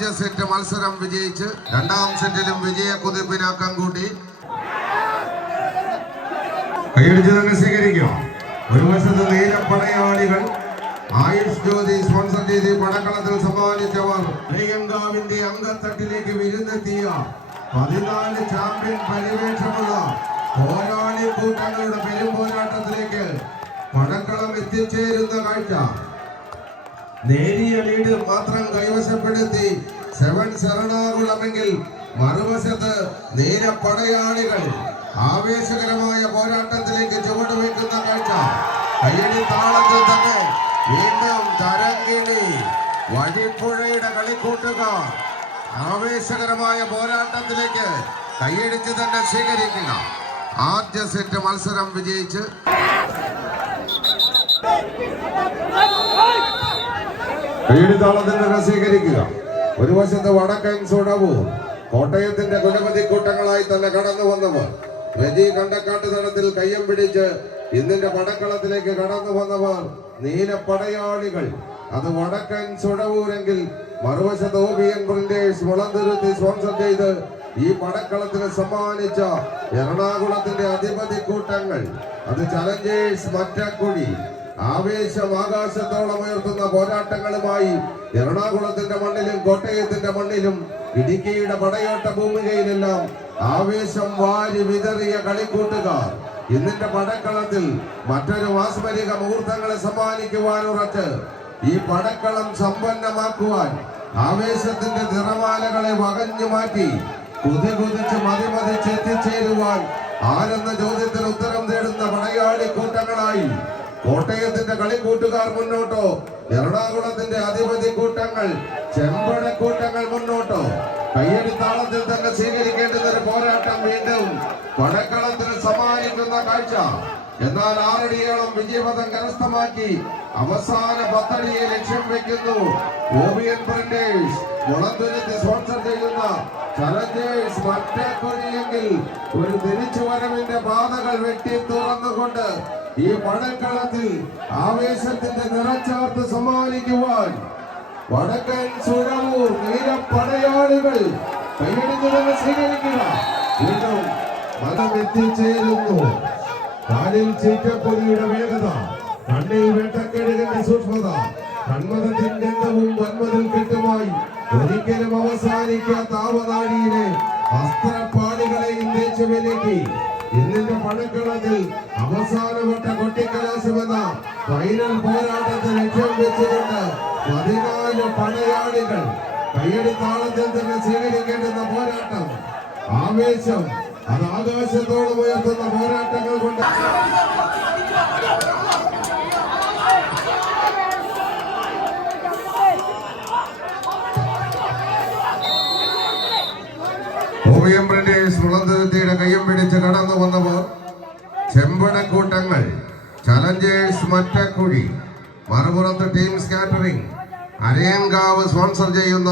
ആദ്യ സെറ്റ് മത്സരം വിജയിച്ച് രണ്ടാം സെറ്റിലും വിജയ കുതിപ്പിനാക്കം കൂട്ടി കൈയടിച്ച് തന്നെ ഒരു വശത്ത് നീലപ്പടയാളികൾ ആയുഷ് ജ്യോതി സ്പോൺസർ ചെയ്ത് പടക്കളത്തിൽ സമ്മാനിച്ചവർ. പ്രിയങ്കാവിന്റെ അംഗത്തട്ടിലേക്ക് വിരുന്നെത്തിയ പതിനാല് ചാമ്പ്യൻ പരിവേഷമുള്ള പോരാളി കൂട്ടങ്ങളുടെ പെരുമ്പോരാട്ടത്തിലേക്ക് പടക്കളം എത്തിച്ചേരുന്ന കാഴ്ച. നേരിയ ലീഡ് മാത്രം കൈവശപ്പെടുത്തി സെവൻ ശരണാകുളമെങ്കിൽ മറുവശത്ത് നേര പടയാളികൾ ആവേശകരമായ പോരാട്ടത്തിലേക്ക് ചുവടുവെക്കുന്ന കാഴ്ച. കയ്യടി താളത്തിൽ തന്നെ വീണ്ടും തരങ്കിണി വഴിപ്പുഴയുടെ കളിക്കൂട്ടുകാർ ആവേശകരമായ പോരാട്ടത്തിലേക്ക് കൈയടിച്ച് തന്നെ സ്വീകരിക്കുക. ആദ്യ സെറ്റ് മത്സരം വിജയിച്ച്. കൈയടിത്താളത്തിന്റെ സ്വീകരിക്കുക. ഒരു വശത്ത് വടക്കൻ സുടവൂർ കോട്ടയത്തിന്റെ കുലപതി കൂട്ടങ്ങളായി തന്നെ കടന്നു വന്നവർ. രജി കണ്ടക്കാട്ട് തലത്തിൽ കയ്യം പിടിച്ച് ഇന്നിന്റെ പടക്കളത്തിലേക്ക് കടന്നു വന്നവർ നീല പടയാളികൾ അത് വടക്കൻ സുടവൂരെങ്കിൽ മറുവശത്ത് ഓബിയൻ ബ്രിന്റേഴ്സ് തിരുത്തി സ്പോൺസർ ചെയ്ത് ഈ പടക്കളത്തിന് സമ്മാനിച്ച എറണാകുളത്തിന്റെ അധിപതി കൂട്ടങ്ങൾ. അത് ചലഞ്ചേഴ്സ് മറ്റക്കുഴി. ആവേശം ആകാശത്തോളം ഉയർത്തുന്ന പോരാട്ടങ്ങളുമായി എറണാകുളത്തിന്റെ മണ്ണിലും കോട്ടയത്തിന്റെ മണ്ണിലും ഇടുക്കിയുടെ പടയോട്ട ഭൂമികയിലെല്ലാം ആവേശം വാരി വിതറിയ കളിക്കൂട്ടുകാർ. ഇന്നിന്റെ പടക്കളത്തിൽ മറ്റൊരു മാസ്മരിക മുഹൂർത്തങ്ങളെ സമ്മാനിക്കുവാൻ ഉറച്ച് ഈ പടക്കളം സമ്പന്നമാക്കുവാൻ ആവേശത്തിന്റെ നിറമാലകളെ വകഞ്ഞു മാറ്റി കുതി കുതിച്ച് മതിമതിച്ച് എത്തിച്ചേരുവാൻ ആരെന്ന ചോദ്യത്തിന് ഉത്തരം തേടുന്ന പടയാളി കൂട്ടങ്ങളായി കോട്ടയത്തിന്റെ കളിക്കൂട്ടുകാർ മുന്നോട്ടോ? എറണാകുളത്തിന്റെ അധിപതി കൂട്ടങ്ങൾ ചെമ്പട കൂട്ടങ്ങൾ മുന്നോട്ടോ? കയ്യടി താളത്തിൽ തന്നെ സ്വീകരിക്കേണ്ടുന്ന ഒരു പോരാട്ടം വീണ്ടും പടക്കളത്തിന് സമ്മാനിക്കുന്ന കാഴ്ച. എന്നാൽ ആറടിയോളം വിജയപഥം കരസ്ഥമാക്കി അവസാന പത്തടിയെ ലക്ഷ്യം വെക്കുന്നു സ്പോൺസർ ചെയ്യുന്ന ഒരു തിരിച്ചുവരവിന്റെ പാതകൾ വെട്ടി തുറന്നുകൊണ്ട് ഈ പടക്കളത്തിൽ ആവേശത്തിന്റെ നിറച്ചാർത്ത് സമ്മാനിക്കുവാൻ വടക്കൻ സുരവൂർ നീലപ്പടയാളികൾ കൈയടിച്ചു തന്നെ സ്വീകരിക്കുക കാലിൽ വേഗത ഒരിക്കലും അവസാനിക്കാത്ത താളത്തിൽ തന്നെ സ്വീകരിക്കേണ്ടുന്ന പോരാട്ടം. ആവേശം അത് ആകാശത്തോട് ഉയർത്തുന്ന പോരാട്ടങ്ങൾ കൊണ്ട്. ഓവിയം ബ്രിട്ടീഷ് മുളന്തുരുത്തിയുടെ കയ്യം പിടിച്ച് കടന്നു വന്നവർ ചെമ്പടക്കൂട്ടങ്ങൾ ചലഞ്ചേഴ്സ് മറ്റക്കുഴി മറുപുറത്ത് ടീം സ്കാറ്ററിംഗ് അരയങ്കാവ് സ്പോൺസർ ചെയ്യുന്ന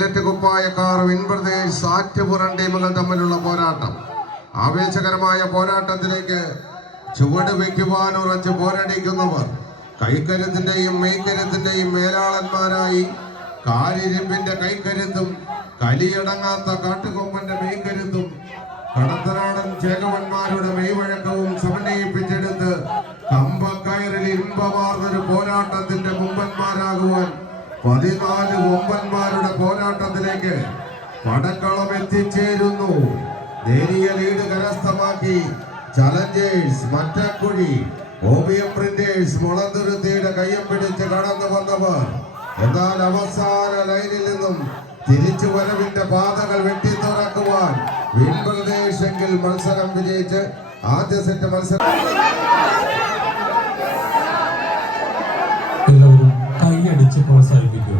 വയലറ്റ് കുപ്പായക്കാർ വിൻപ്രദേശ് ആറ്റുപുറം ടീമുകൾ തമ്മിലുള്ള പോരാട്ടം. ആവേശകരമായ പോരാട്ടത്തിലേക്ക് ചുവട് വയ്ക്കുവാൻ ഉറച്ച് പോരടിക്കുന്നവർ കൈക്കരുത്തിന്റെയും മെയ്ക്കരുത്തിന്റെയും മേലാളന്മാരായി കാലിരുമ്പിന്റെ കൈക്കരുത്തും കലിയടങ്ങാത്ത കാട്ടുകൊമ്പന്റെ മെയ്ക്കരുത്തും കടത്തനാടൻ ചേകവന്മാരുടെ മെയ്വഴക്കവും സമന്വയിപ്പിച്ചെടുത്ത് കമ്പക്കയറിൽ ഇമ്പമാർന്നൊരു പോരാട്ടത്തിന്റെ മുമ്പന്മാരാകുവാൻ പതിനാല് ഒമ്പന്മാരുടെ പോരാട്ടത്തിലേക്ക് പടക്കളം എത്തിച്ചേരുന്നു. നേരിയ ലീഡ് കരസ്ഥമാക്കി ചലഞ്ചേഴ്സ് മറ്റക്കുഴി ഓബിയം പ്രിന്റേഴ്സ് മുളന്തുരുത്തിയുടെ കയ്യം പിടിച്ച് കടന്നു വന്നവർ. എന്നാൽ അവസാന ലൈനിൽ നിന്നും തിരിച്ചു വരവിന്റെ പാതകൾ വെട്ടി തുറക്കുവാൻ വിൻപ്രദേശെങ്കിൽ മത്സരം വിജയിച്ച് ആദ്യ സെറ്റ് മത്സരം കൈയടിച്ച് പ്രോത്സാഹിപ്പിക്കുക.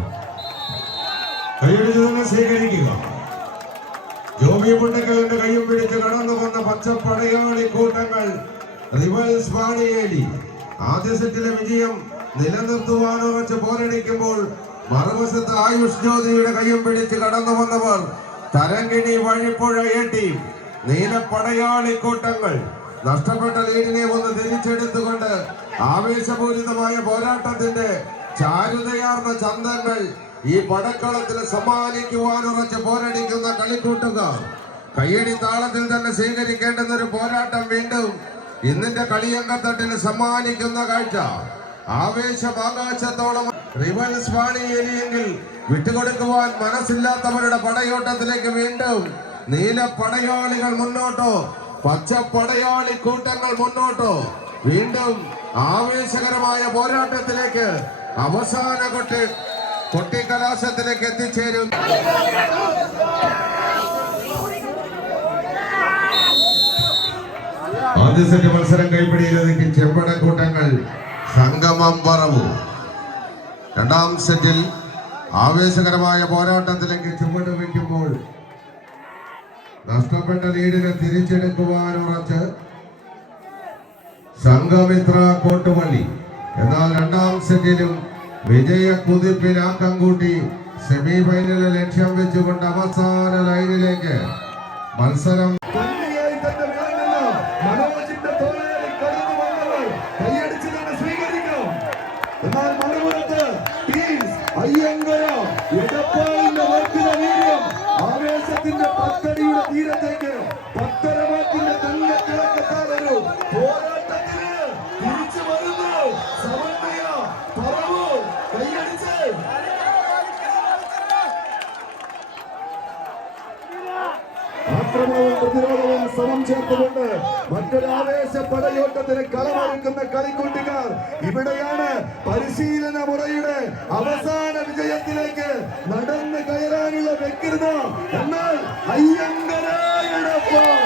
കൈയടിച്ച് തന്നെ സ്വീകരിക്കുക. ജോബി പുണ്ടക്കലിന്റെ കൈയും പിടിച്ച് കടന്നു വന്ന പച്ചപ്പടയാളി കൂട്ടങ്ങൾ റിവൽസ് പാടിയേടി ആദ്യ സെറ്റിലെ വിജയം നിലനിർത്തുവാൻ പോരടിക്കുമ്പോൾ മറുവശത്ത് ആയുഷ് ജ്യോതിയുടെ കൈയും പിടിച്ച് കടന്നു വന്നവർ തരങ്കിണി വഴിപ്പുഴ എ ടീം നീലപ്പടയാളി കൂട്ടങ്ങൾ നഷ്ടപ്പെട്ട ലീഡിനെ ഒന്ന് തിരിച്ചെടുത്തുകൊണ്ട് ആവേശപൂരിതമായ പോരാട്ടത്തിന്റെ ചാരുതയാർന്ന ചന്തങ്ങൾ ഈ പടക്കളത്തിൽ സമ്മാനിക്കുവാൻ ഉറച്ച് പോരടിക്കുന്ന കളിക്കൂട്ടുകാർ. കയ്യടി താളത്തിൽ തന്നെ സ്വീകരിക്കേണ്ടുന്ന ഒരു പോരാട്ടം വീണ്ടും ഇന്നിന്റെ കളിയങ്കത്തട്ടിന് സമ്മാനിക്കുന്ന കാഴ്ച. ആവേശം ആകാശത്തോളം റിവൽസ് വാണിയേലിയെങ്കിൽ വിട്ടുകൊടുക്കുവാൻ മനസ്സില്ലാത്തവരുടെ പടയോട്ടത്തിലേക്ക് വീണ്ടും നീല പടയാളികൾ മുന്നോട്ടോ പച്ച പടയാളി കൂട്ടങ്ങൾ മുന്നോട്ടോ വീണ്ടും ആവേശകരമായ പോരാട്ടത്തിലേക്ക് അവസാന കൊട്ട് കൊട്ടിക്കലാശത്തിലേക്ക് എത്തിച്ചേരും. ആദ്യ സെറ്റ് മത്സരം കൈപ്പിടിയിലൊതുക്കി ചെമ്പടക്കൂട്ടങ്ങൾ സംഗമം പറവു. രണ്ടാം സെറ്റിൽ ആവേശകരമായ പോരാട്ടത്തിലേക്ക് ചുവട് വയ്ക്കുമ്പോൾ നഷ്ടപ്പെട്ട ലീഡിനെ തിരിച്ചെടുക്കുവാൻ ഉറച്ച് സംഘമിത്ര കോട്ടുപള്ളി. എന്നാൽ രണ്ടാം സെറ്റിലും വിജയ കുതിപ്പിനാക്കം കൂട്ടി സെമി ഫൈനലിൽ ലക്ഷ്യം വെച്ചുകൊണ്ട് അവസാന ലൈനിലേക്ക് മത്സരം ആക്രമണവും പ്രതിരോധവും സമം ചേർത്തുകൊണ്ട് മറ്റൊരു ആവേശ പടയോട്ടത്തിന് കളമൊരുക്കുന്ന കളിക്കുട്ടിക്കാർ ഇവിടെയാണ് പരിശീലന മുറയുടെ അവസാന വിജയത്തിലേക്ക് നടന്നു കയറാനുള്ള വ്യഗ്രത. എന്നാൽ അയ്യങ്കരായടപ്പോൾ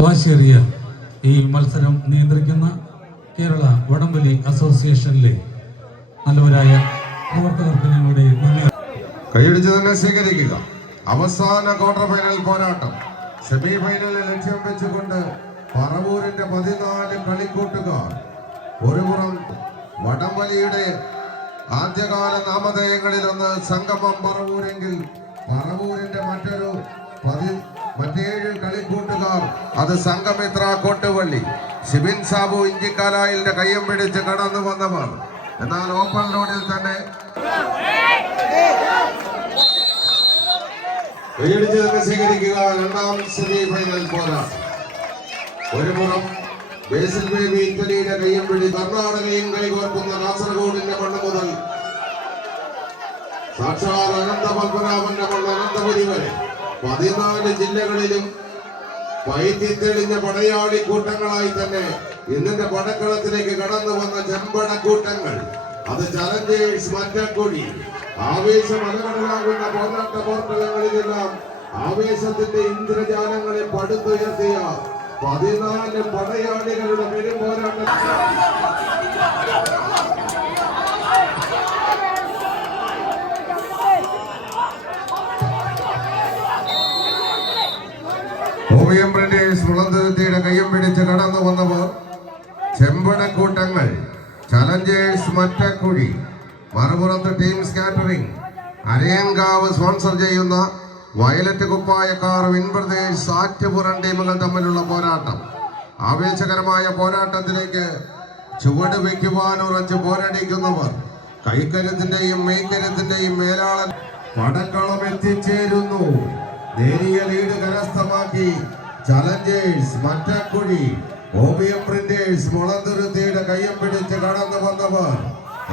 വാശിയേറിയ ഈ മത്സരം നിയന്ത്രിക്കുന്ന കേരള വടംവലി അസോസിയേഷനിലെ നല്ലവരായ പ്രവർത്തകർക്ക് ഞങ്ങളുടെ നന്ദി. കൈയടിച്ച് തന്നെ സ്വീകരിക്കുക. അവസാന ക്വാർട്ടർ ഫൈനൽ പോരാട്ടം. സെമി ഫൈനലിൽ ലക്ഷ്യം വെച്ചുകൊണ്ട് പറവൂരിന്റെ പതിനാല് കളിക്കൂട്ടുകാർ ഒരു പുറം വടംവലിയുടെ ആദ്യകാല നാമധേയങ്ങളിലൊന്ന് സംഗമം പറവൂരെങ്കിൽ പറവൂരിന്റെ മറ്റൊരു പതി മറ്റേഴ് കളിക്കൂട്ടുകാർ അത് സംഘമിത്ര കോട്ടുവള്ളി. സിബിൻ സാബു ഇഞ്ചിക്കാലായിലിന്റെ കയ്യം പിടിച്ച് കടന്നു വന്നവർ. എന്നാൽ ഓപ്പൺ റോഡിൽ തന്നെ സ്വീകരിക്കുക രണ്ടാം സെമി ഫൈനൽ പോരാട്ടം ഒരു ബേസിൽ ബേബി ഇറ്റലിയുടെ കയ്യം പിടി കർണാടകയും കൈകോർക്കുന്ന കാസർഗോഡിന്റെ മണ്ണ് മുതൽ. സാക്ഷാൽ അനന്തപത്മനാഭന്റെ മണ്ണ് അനന്തപുരി വരെ. പതിനാല് ജില്ലകളിലും വൈദ്യത്തെളിഞ്ഞ പടയാളി കൂട്ടങ്ങളായി തന്നെ ഇന്നത്തെ പടക്കളത്തിലേക്ക് കടന്നു വന്ന ചെമ്പട കൂട്ടങ്ങൾ. അത് ചലഞ്ചേഴ്സ് മറ്റക്കൊടി ആവേശം അലകടലാകുന്ന പോരാട്ട പോർട്ടലങ്ങളിലെല്ലാം ആവേശത്തിന്റെ ഇന്ദ്രജാലങ്ങളെ പടുത്തുയർത്തിയ പതിനാല് പടയാളികളുടെ പെരുപോരാട്ടം ഓവിയം ബ്രിട്ടീഷ് മുളന്തുരുത്തിയുടെ കയ്യും പിടിച്ച് കടന്നു വന്നവർ ചെമ്പടക്കൂട്ടങ്ങൾ ചലഞ്ചേഴ്സ് മറ്റക്കുഴി മറുപുറത്ത് ടീം സ്കാറ്ററിംഗ് അരയങ്കാവ് സ്പോൺസർ ചെയ്യുന്ന വയലറ്റ് കുപ്പായക്കാർ വിൻപ്രദേശ് സാറ്റുപുറം ടീമുകൾ തമ്മിലുള്ള പോരാട്ടം. ആവേശകരമായ പോരാട്ടത്തിലേക്ക് ചുവട് വയ്ക്കുവാൻ ഉറച്ച് പോരടിക്കുന്നവർ കൈക്കരുത്തിന്റെയും മെയ്ക്കരുത്തിന്റെയും മേലാളൻ പടക്കളം എത്തിച്ചേരുന്നു. നേരിയ ലീഡ് കരസ്ഥമാക്കി ചലഞ്ചേഴ്സ് മറ്റക്കുഴി ഓബിയം പ്രിന്റേഴ്സ് മുളന്തുരുത്തിയുടെ കയ്യം പിടിച്ച് കടന്നു വന്നവർ.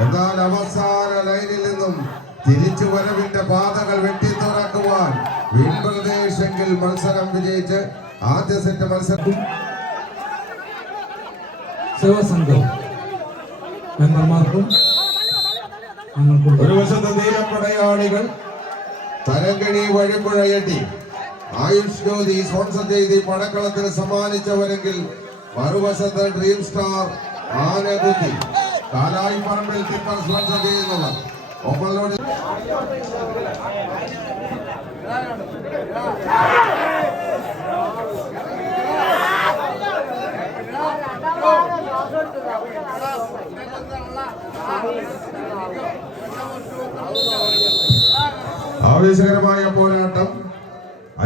എന്നാൽ അവസാന ലൈനിൽ നിന്നും തിരിച്ചു വരവിന്റെ പാതകൾ വെട്ടിത്തുറക്കുവാൻ വിൻപ്രദേശെങ്കിൽ മത്സരം വിജയിച്ച് ആദ്യ സെറ്റ് മത്സരം. സേവാസംഘം മെമ്പർമാർക്കും ഒരു വശത്ത് തീരപ്പടയാളികൾ തരങ്കിണി വഴിപ്പുഴയട്ടി ആയുഷ് ജ്യോതി സ്പോൺസർ ചെയ്ത് പടക്കളത്തിന് സമ്മാനിച്ചവരെങ്കിൽ മറുവശത്ത് ഡ്രീം സ്റ്റാർ ആനകുത്തി കാലായി പറമ്പിൽ ടിപ്പർ സ്പോൺസർ ചെയ്യുന്നവർ. ഒപ്പലോട്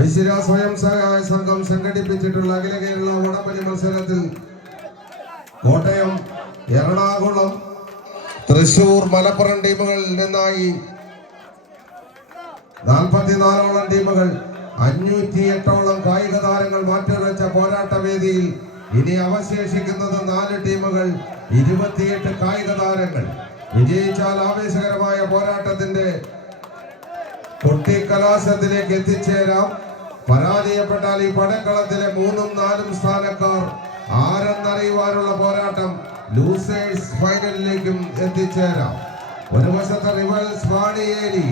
ഐശ്വര്യ സ്വയം സഹായ സംഘം സംഘടിപ്പിച്ചിട്ടുള്ള അഖില കേരള വടംവലി മത്സരത്തിൽ കോട്ടയം എറണാകുളം തൃശൂർ മലപ്പുറം ടീമുകളിൽ നിന്നായി നാൽപ്പത്തിനാലോളം ടീമുകൾ അഞ്ഞൂറ്റി എട്ടോളം കായിക താരങ്ങൾ മാറ്റുരച്ച പോരാട്ട വേദിയിൽ ഇനി അവശേഷിക്കുന്നത് നാല് ടീമുകൾ ഇരുപത്തിയെട്ട് കായിക താരങ്ങൾ. വിജയിച്ചാൽ ആവേശകരമായ പോരാട്ടത്തിന്റെ കൊട്ടിക്കലാശത്തിലേക്ക് എത്തിച്ചേരാം. പരാജയപ്പെട്ടാൽ ഈ പടക്കളത്തിലെ മൂന്നും നാലും സ്ഥാനക്കാർ ആരെന്നറിയുവാനുള്ള പോരാട്ടം ലൂസേഴ്സ് ഫൈനലിലേക്കും എത്തിച്ചേരാം. ഒരു വശത്ത് റിവൽസ് വാണിയേരി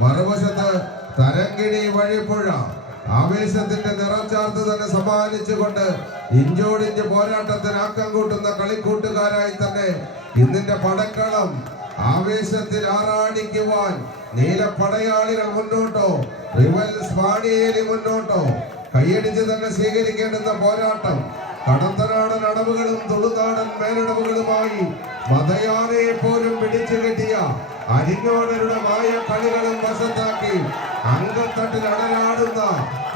മറുവശത്ത് തരങ്കിണി വഴിപ്പുഴ. ആവേശത്തിന്റെ നിറം ചാർത്ത് തന്നെ സമ്മാനിച്ചുകൊണ്ട് ഇഞ്ചോടിഞ്ച് പോരാട്ടത്തിന് ആക്കം കൂട്ടുന്ന കളിക്കൂട്ടുകാരായി തന്നെ ഇന്നിന്റെ പടക്കളം ആവേശത്തിൽ ആറാടിക്കുവാൻ നീലപ്പടയാളികൾ മുന്നോട്ടോ റിവൽസ് വാണിയേരി മുന്നോട്ടോ കൈയടിച്ച് തന്നെ സ്വീകരിക്കേണ്ടുന്ന പോരാട്ടം. കടത്തനാടൻ അടവുകളും തുളുനാടൻ മേലടവുകളുമായി മതയാനയെ പോലും പിടിച്ചു കെട്ടിയ അരിഞ്ഞോടരുടെ മായ കളികളും വശത്താക്കി അങ്കത്തട്ടിൽ അംഗ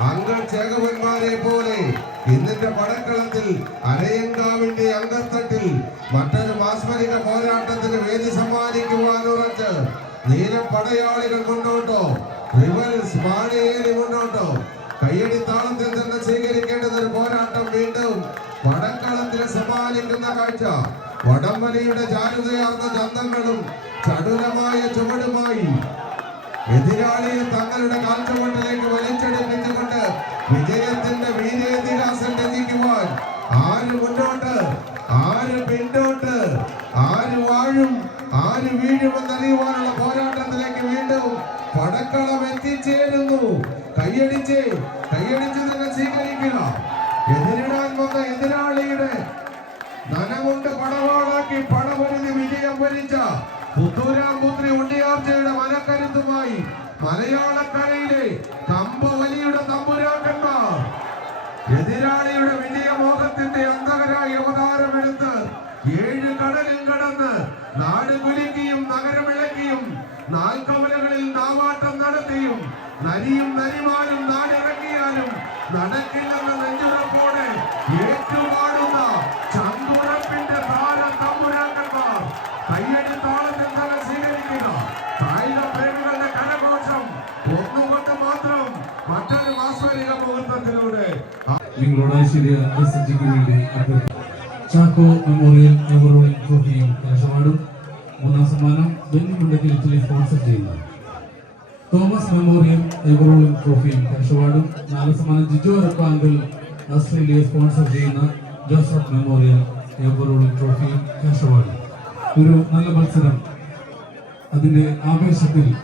അംഗചേകവന്മാരെ പോലെ ഇന്നിന്റെ പടക്കളത്തിൽ അരയങ്കാവിന്റെ അംഗത്തട്ടിൽ മറ്റൊരു മാസ്മരിക പോരാട്ടത്തിന് വേദി സമ്മാനിക്കുവാൻ ഉറച്ച് നീലപ്പടയാളികൾ മുന്നോട്ടോ? റിവൽസ് മാണിയേരി മുന്നോട്ടോ? കയ്യടി താളത്തിൽ തന്നെ സ്വീകരിക്കേണ്ടത് ഒരു പോരാട്ടം വീണ്ടും വടക്കളത്തിൽ സമ്മാനിക്കുന്ന കാഴ്ച. വടംവലിയുടെ ജാരുതയാർന്ന ചന്തങ്ങളും ചടുലമായ ചുവടുമായി എതിരാളിയെ തങ്ങളുടെ കാൽച്ചുവട്ടിലേക്ക് വലിച്ചെടുപ്പിച്ചുകൊണ്ട് വിജയത്തിന്റെ വീരേതിഹാസം രചിക്കുവാൻ ആര് മുന്നോട്ട് ആര് പിന്നോട്ട് ആര് വാഴും ആര് വീഴുമെന്നറിയുവാൻ പടക്കളം എത്തിച്ചേരുന്നു. കൈയടിച്ച് കൈയടിച്ച് തന്നെ സ്വീകരിക്കുക എതിരിടാൻ വന്ന എതിരാളിയുടെ നനകൊണ്ട് പടവാളാക്കി പടപൊരുതി വിജയം വരിച്ച പുത്തൂരാമ്പുത്രി ഉണ്ണിയാർച്ചയുടെ മനക്കരുത്തുമായി മലയാളക്കരയിലെ കമ്പവലിയുടെ തമ്പുരാക്കന്മാർ എതിരാളിയുടെ വിജയമോഹത്തിന്റെ അന്തകരായി അവതാരമെടുത്ത് ഏഴ് കടലും കടന്ന് നാട് കുലുക്കിയും നഗരമിളക്കിയും നാൽക്കവലകളിൽ നാവാട്ടം നടത്തിയും നരിയും നരിമാരും നാടിറങ്ങിയാലും നടക്കില്ലെന്ന നെഞ്ചുറപ്പോടെ ഏറ്റുപാടുന്ന ചന്തുറപ്പിന്റെ താര തമ്പുരാക്കന്മാർ. കയ്യടി താളത്തിൽ തന്നെ സ്വീകരിക്കുക. കായിക പ്രേമികളുടെ കരഘോഷം ഒന്നുകൊണ്ട് മാത്രം മറ്റൊരു മാസ്മരിക മുഹൂർത്തത്തിലൂടെ. നിങ്ങളുടെ എസ് വേണ്ടി ചാക്കോ മെമ്മോറിയൽ മെമ്മോറിയൽ ട്രോഫിയും മൂന്നാം സമ്മാനം ബെന്നിമുണ്ടക്കിൽ ഇറ്റലി സ്പോൺസർ ചെയ്യുന്നു. തോമസ് മെമ്മോറിയൽ എവറോളിംഗ് ട്രോഫിയും ക്യാഷ് നാല് സമ്മാനം ജിജോ റെപ്പാങ്കിൾ ഓസ്ട്രേലിയ സ്പോൺസർ ചെയ്യുന്ന ജോസഫ് മെമ്മോറിയൽ എവറോളിംഗ് ട്രോഫിയും ക്യാഷ് ഒരു നല്ല മത്സരം. അതിന്റെ ആവേശത്തിൽ